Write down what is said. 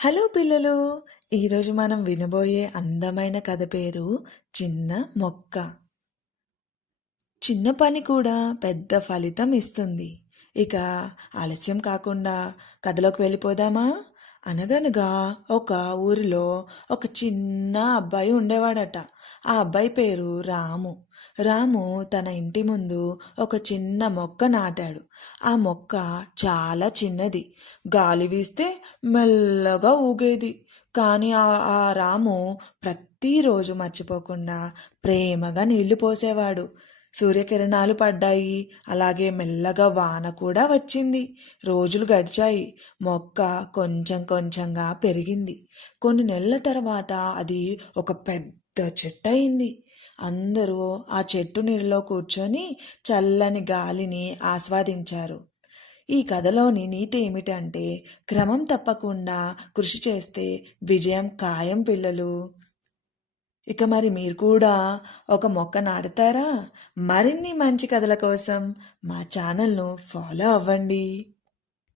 Hello పిల్లలు! ఈరోజు మనం వినబోయే అందమైన కథ పేరు 'చిన్న మొక్క'. చిన్న పని కూడా పెద్ద ఫలితం ఇస్తుంది. ఇక ఆలస్యం కాకుండా కథలోకి వెళ్ళిపోదామా? అనగనగా ఒక ఊరిలో ఒక చిన్న అబ్బాయి ఉండేవాడట. ఆ అబ్బాయి పేరు రాము. రాము తన ఇంటి ముందు ఒక చిన్న మొక్క నాటాడు. ఆ మొక్క చాలా చిన్నది. గాలి వీస్తే మెల్లగా ఊగేది. కానీ ఆ రాము ప్రతిరోజు మర్చిపోకుండా ప్రేమగా నీళ్లు పోసేవాడు. సూర్యకిరణాలు పడ్డాయి. అలాగే మెల్లగా వాన కూడా వచ్చింది. రోజులు గడిచాయి. మొక్క కొంచెం కొంచెంగా పెరిగింది. కొన్ని నెలల తర్వాత అది ఒక పెద్ద చెట్టయింది. అందరూ ఆ చెట్టు నీడలో కూర్చొని చల్లని గాలిని ఆస్వాదించారు. ఈ కథలోని నీతి ఏమిటంటే, క్రమం తప్పకుండా కృషి చేస్తే విజయం ఖాయం పిల్లలు. ఇక మరి మీరు కూడా ఒక మొక్క నాటుతారా? మరిన్ని మంచి కథల కోసం మా ఛానల్‌ను ఫాలో అవ్వండి.